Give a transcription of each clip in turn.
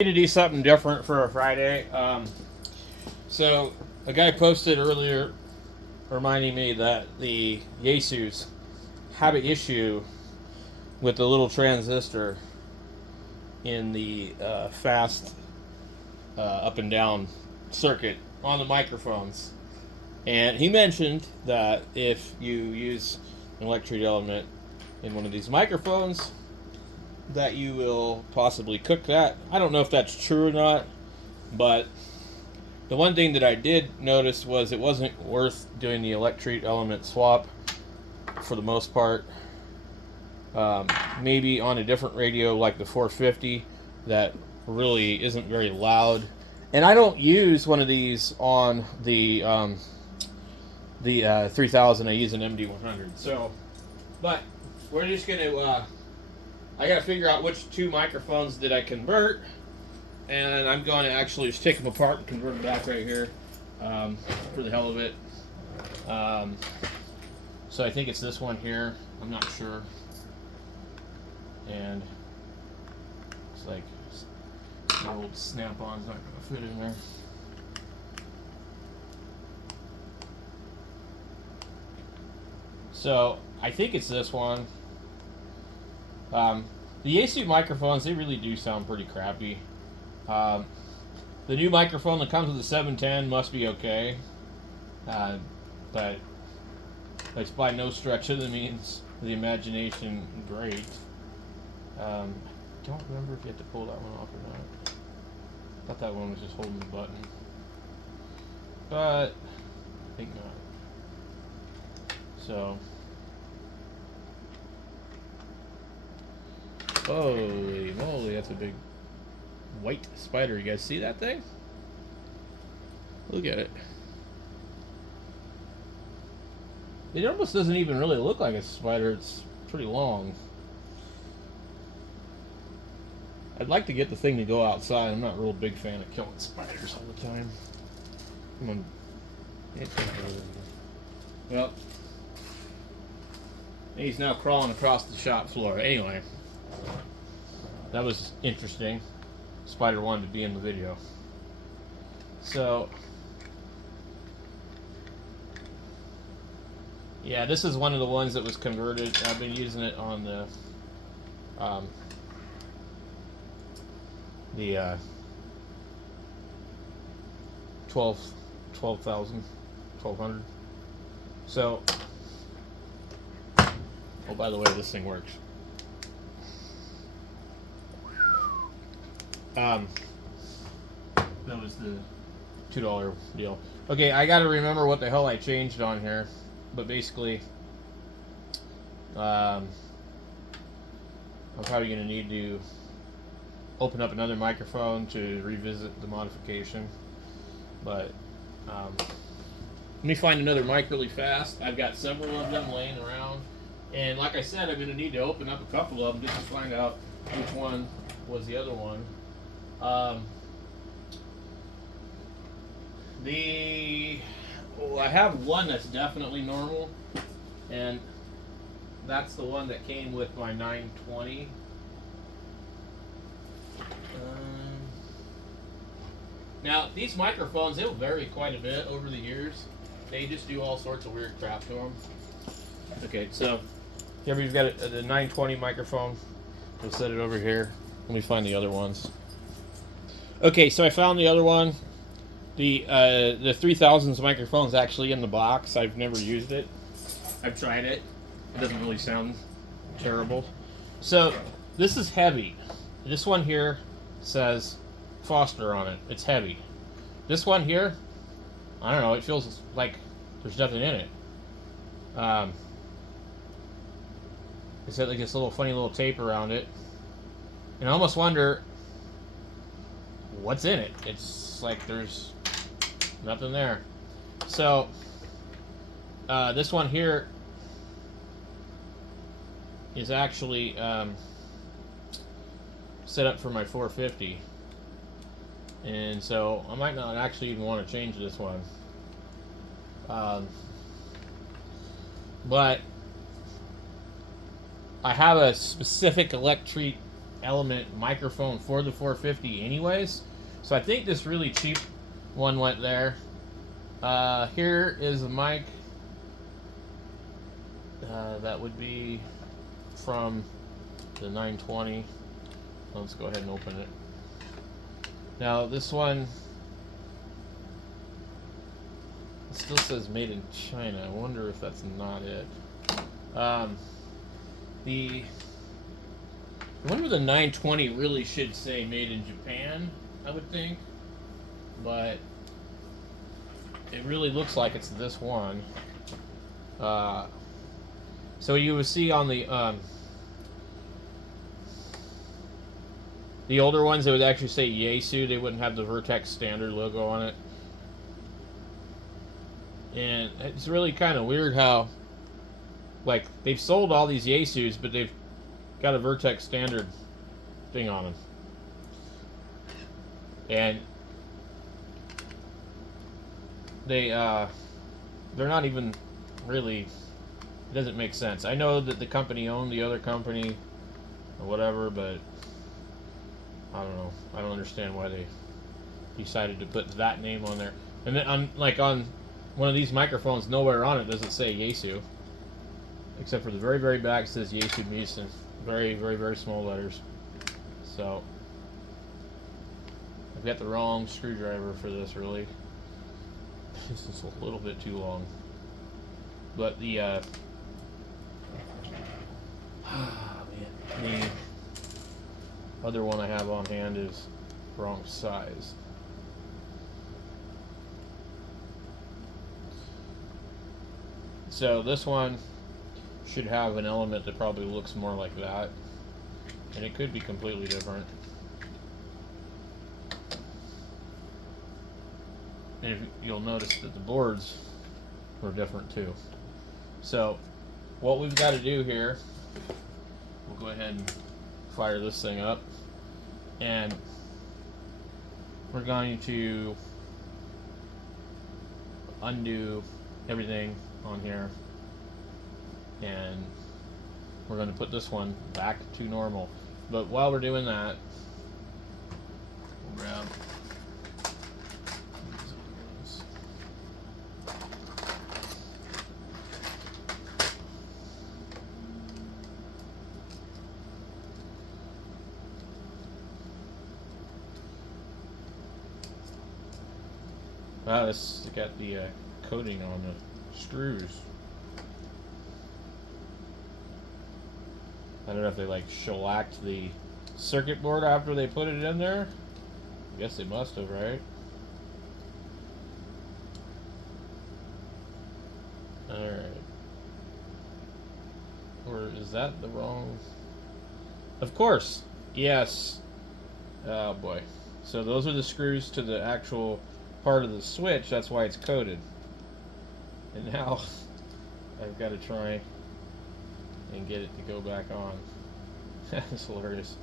To do something different for a Friday. So a guy posted earlier reminding me that the Yaesus have an issue with the little transistor in the fast up and down circuit on the microphones. And he mentioned that if you use an electric element in one of these microphones, that you will possibly cook that. I don't know if that's true or not, but the one thing that I did notice was it wasn't worth doing the electric element swap for the most part. Maybe on a different radio like the 450 that really isn't very loud. And I don't use one of these on the 3000. I use an MD100. So, but we're just gonna. I gotta figure out which two microphones did I convert, and I'm going to actually just take them apart and convert them back right here for the hell of it. So I think it's this one here. I'm not sure. And it's like the old snap-on's not going to fit in there. So I think it's this one. The Yaesu microphones, they really do sound pretty crappy. The new microphone that comes with the 710 must be okay. But it's by no stretch of the means of the imagination great. I don't remember if you had to pull that one off or not. I thought that one was just holding the button. But I think not. So holy moly, that's a big white spider. You guys see that thing? Look at it. It almost doesn't even really look like a spider. It's pretty long. I'd like to get the thing to go outside. I'm not a real big fan of killing spiders all the time. Come on. Well, he's now crawling across the shop floor. Anyway, that was interesting. Spider wanted to be in the video. So, yeah, this is one of the ones that was converted. I've been using it on the 12,000, 1,200. So, oh, by the way, this thing works. That was the $2 deal. Okay, I got to remember what the hell I changed on here, but basically, I'm probably going to need to open up another microphone to revisit the modification. But let me find another mic really fast. I've got several of them laying around, and like I said, I'm going to need to open up a couple of them just to find out which one was the other one. I have one that's definitely normal, and that's the one that came with my 920. Now, these microphones, they'll vary quite a bit over the years. They just do all sorts of weird crap to them. Okay, so here we've got the 920 microphone. We'll set it over here. Let me find the other ones. Okay, so I found the other one. The 3000's microphone is actually in the box. I've never used it. I've tried it. It doesn't really sound terrible. So this is heavy. This one here says Foster on it. It's heavy. This one here, I don't know. It feels like there's nothing in it. It's got like this little funny little tape around it, and I almost wonder what's in it. It's like there's nothing there. So this one here is actually set up for my 450, and so I might not actually even want to change this one. But I have a specific electric element microphone for the 450 anyways. So I think this really cheap one went there. Here is a mic. That would be from the 920. Let's go ahead and open it. Now this one, it still says made in China. I wonder if that's not it. The one with the 920 really should say made in Japan, I would think, but it really looks like it's this one. So you would see on the older ones, it would actually say Yaesu. They wouldn't have the Vertex standard logo on it. And it's really kind of weird how, like, they've sold all these Yaesus, but they've got a Vertex standard thing on them. And they're not even really, it doesn't make sense. I know that the company owned the other company or whatever, but I don't know. I don't understand why they decided to put that name on there. And then on one of these microphones, nowhere on it does it say Yaesu, except for the very, very back it says Yaesu Meisen. Very, very, very small letters. So I've got the wrong screwdriver for this, really. This is a little bit too long. But the the other one I have on hand is wrong size. So this one should have an element that probably looks more like that, and it could be completely different. And if you'll notice that the boards were different too. So what we've got to do here, we'll go ahead and fire this thing up, and we're going to undo everything on here, and we're going to put this one back to normal. But while we're doing that, we'll grab this got the coating on the screws. I don't know if they like shellacked the circuit board after they put it in there. I guess they must have, right? Alright. Or is that the wrong? Of course! Yes! Oh boy. So those are the screws to the actual part of the switch, that's why it's coated. And now I've got to try and get it to go back on. That's hilarious.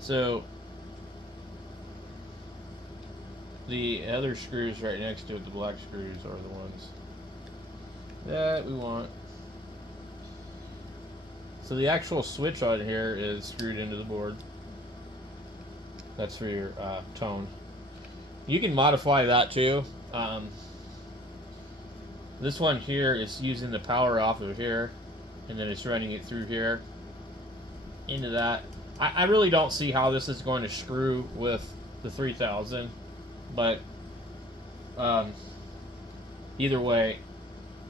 So the other screws right next to it, the black screws, are the ones that we want. So the actual switch on here is screwed into the board. That's for your tone. You can modify that too. This one here is using the power off of here, and then it's running it through here into that. I really don't see how this is going to screw with the 3000, but either way,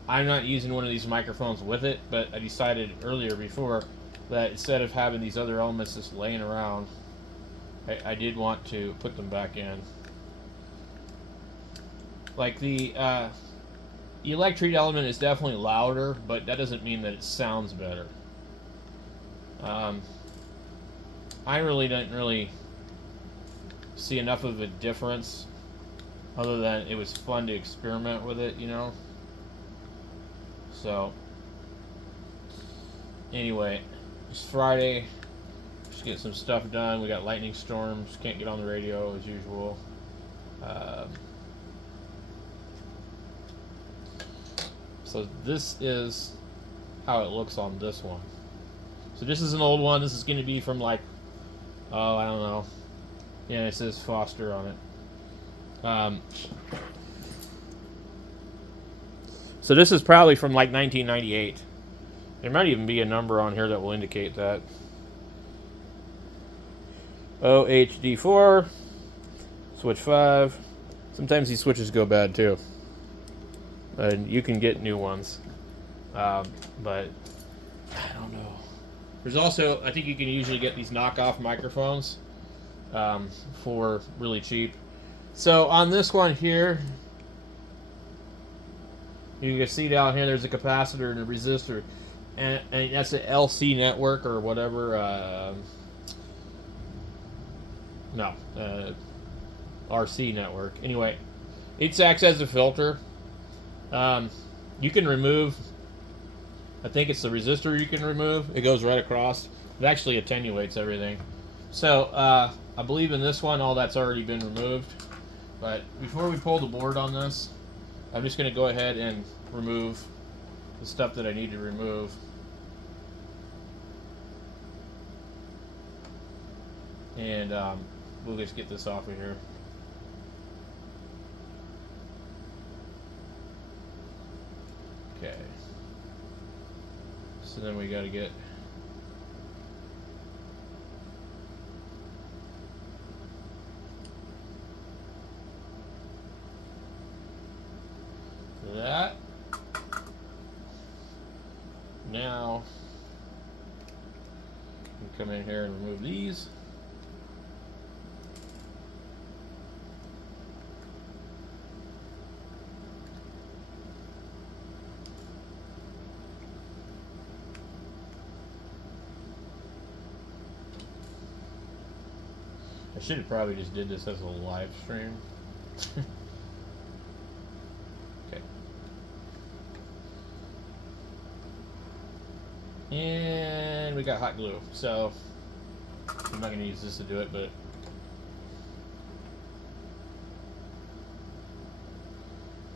I'm not using one of these microphones with it, but I decided earlier before that instead of having these other elements just laying around, I did want to put them back in. Like the Electreat element is definitely louder, but that doesn't mean that it sounds better. I really didn't see enough of a difference, other than it was fun to experiment with it, you know. So anyway, it's Friday. Just get some stuff done. We got lightning storms. Can't get on the radio as usual. So this is how it looks on this one. So this is an old one. This is going to be from like, oh, I don't know. Yeah, it says Foster on it. So this is probably from like 1998. There might even be a number on here that will indicate that. OHD4, switch 5. Sometimes these switches go bad too. And you can get new ones. But I don't know. There's also, I think you can usually get these knockoff microphones for really cheap. So on this one here, you can see down here there's a capacitor and a resistor. And that's an LC network or whatever. RC network. Anyway, it acts as a filter. You can remove, I think it's the resistor you can remove. It goes right across. It actually attenuates everything. So I believe in this one all that's already been removed. But before we pull the board on this, I'm just going to go ahead and remove the stuff that I need to remove. And we'll just get this off of here. Okay. So then we got to get that. Now we come in here and remove these. I should have probably just did this as a live stream. Okay. And we got hot glue. So I'm not going to use this to do it, but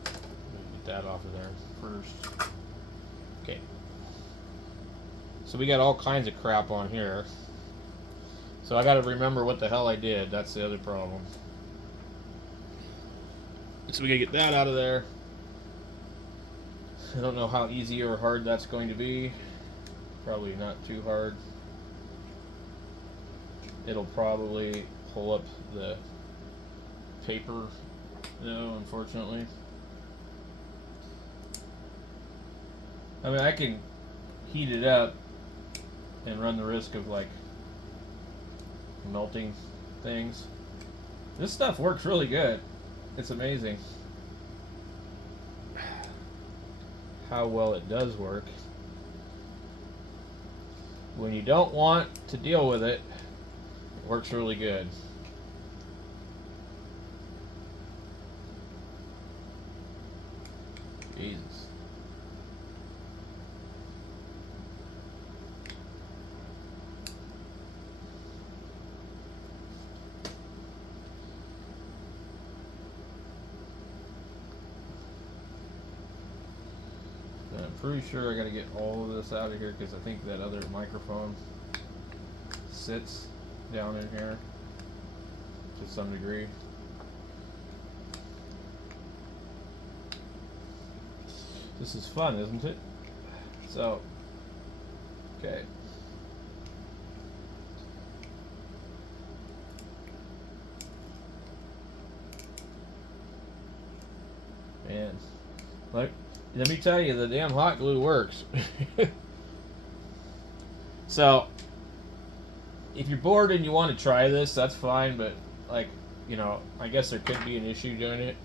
get that off of there first. Okay. So we got all kinds of crap on here. So I got to remember what the hell I did. That's the other problem. So we got to get that out of there. I don't know how easy or hard that's going to be. Probably not too hard. It'll probably pull up the paper, though, unfortunately. I mean, I can heat it up and run the risk of, like, melting things. This stuff works really good. It's amazing how well it does work. When you don't want to deal with it, it works really good. Jesus. Pretty sure I got to get all of this out of here because I think that other microphone sits down in here to some degree. This is fun, isn't it? So, okay. Man, like, let me tell you, the damn hot glue works. So, if you're bored and you want to try this, that's fine, but, like, you know, I guess there could be an issue doing it.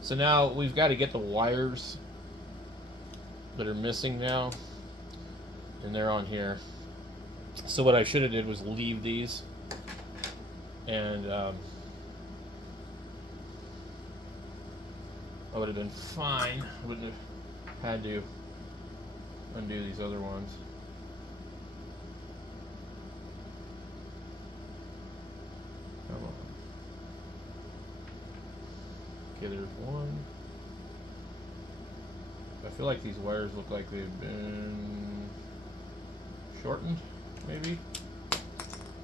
So now we've got to get the wires that are missing now, and they're on here. So what I should have did was leave these, and I would have been fine. I wouldn't have had to undo these other ones. Come on. Okay, there's one. feel like these wires look like they've been shortened, maybe.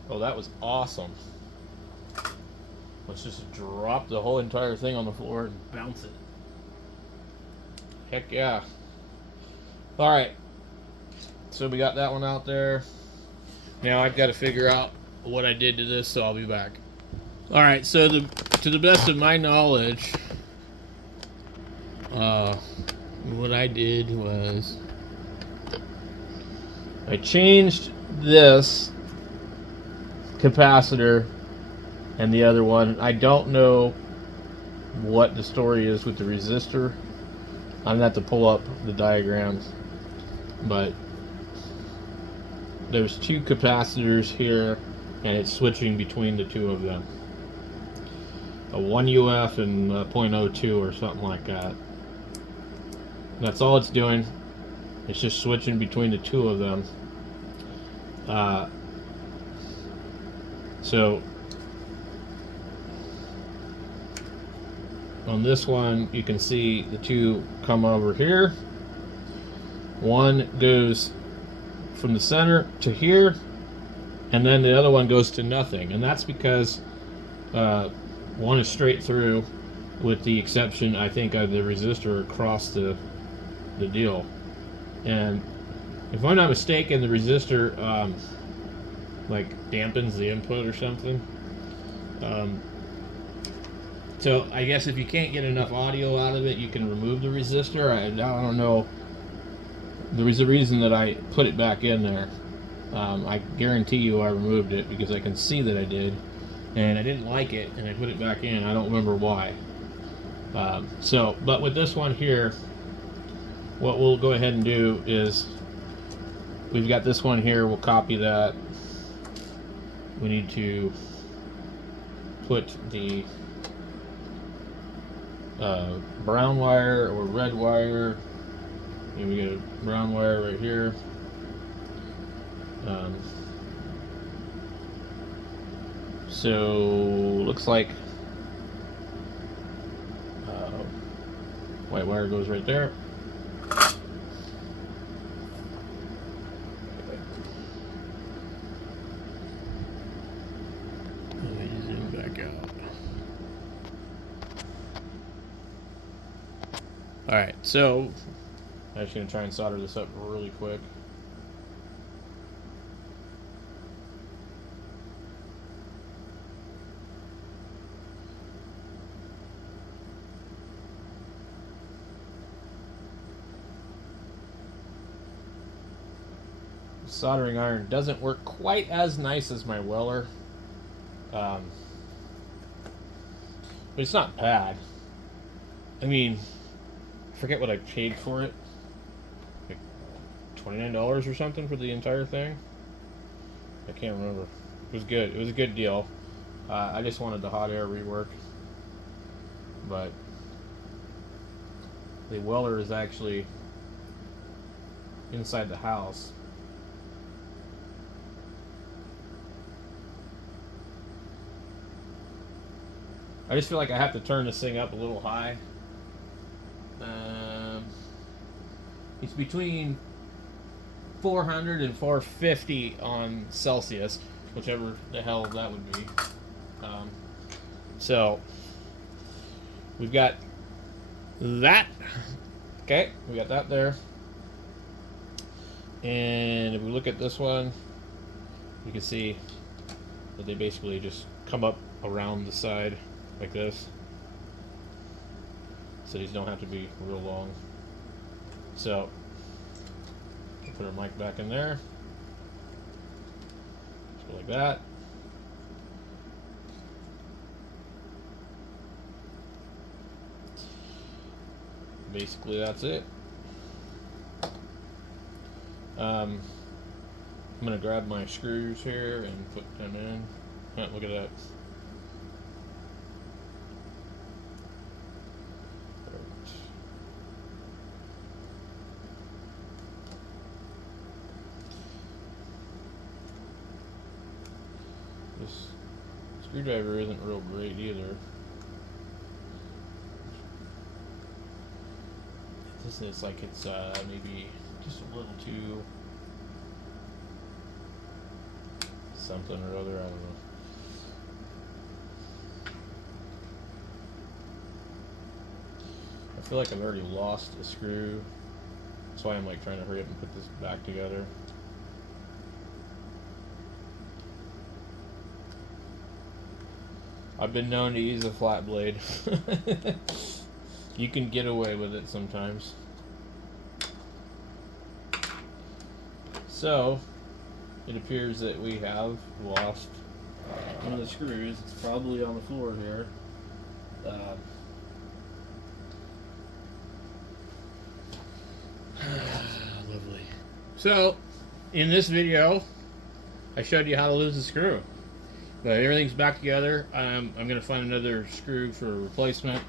Oh, that was awesome. Let's just drop the whole entire thing on the floor and bounce it. Heck yeah. Alright. So we got that one out there. Now I've got to figure out what I did to this, so I'll be back. Alright, so to the best of my knowledge, what I did was I changed this capacitor and the other one. I don't know what the story is with the resistor. I'm gonna have to pull up the diagrams, but there's two capacitors here and it's switching between the two of them, a 1 UF and a 0.02 or something like that. That's all it's doing. It's just switching between the two of them. So on this one, you can see the two come over here. One goes from the center to here, and then the other one goes to nothing. And that's because one is straight through, with the exception, I think, of the resistor across the deal. And if I'm not mistaken, the resistor like dampens the input or something. So I guess if you can't get enough audio out of it, you can remove the resistor. I don't know. There was a reason that I put it back in there. I guarantee you I removed it because I can see that I did, and I didn't like it, and I put it back in. I don't remember why. But with this one here, what we'll go ahead and do is, we've got this one here, we'll copy that. We need to put the brown wire or red wire, and we get a brown wire right here. So looks like white wire goes right there. Let me zoom back out. Alright, so I'm just going to try and solder this up really quick. Soldering iron doesn't work quite as nice as my Weller, but it's not bad. I mean, I forget what I paid for it, like $29 or something for the entire thing. I can't remember. It was good. It was a good deal. I just wanted the hot air rework, but the Weller is actually inside the house. I just feel like I have to turn this thing up a little high. It's between 400 and 450 on Celsius, whichever the hell that would be. So we've got that. Okay, we got that there. And if we look at this one, you can see that they basically just come up around the side like this, so these don't have to be real long. So we'll put our mic back in there, just go like that. Basically that's it. I'm gonna grab my screws here and put them in. Oh, look at that. This screwdriver isn't real great either. This is like it's maybe just a little too something or other. I don't know. I feel like I've already lost a screw. That's why I'm like trying to hurry up and put this back together. I've been known to use a flat blade. You can get away with it sometimes. So, it appears that we have lost one of the screws. It's probably on the floor here. Lovely. So, in this video, I showed you how to lose the screw. But everything's back together. I'm going to find another screw for replacement.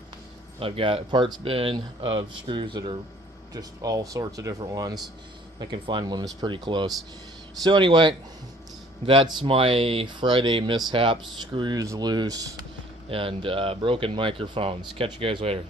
I've got a parts bin of screws that are just all sorts of different ones. I can find one that's pretty close. So anyway, that's my Friday mishaps, screws loose, and broken microphones. Catch you guys later.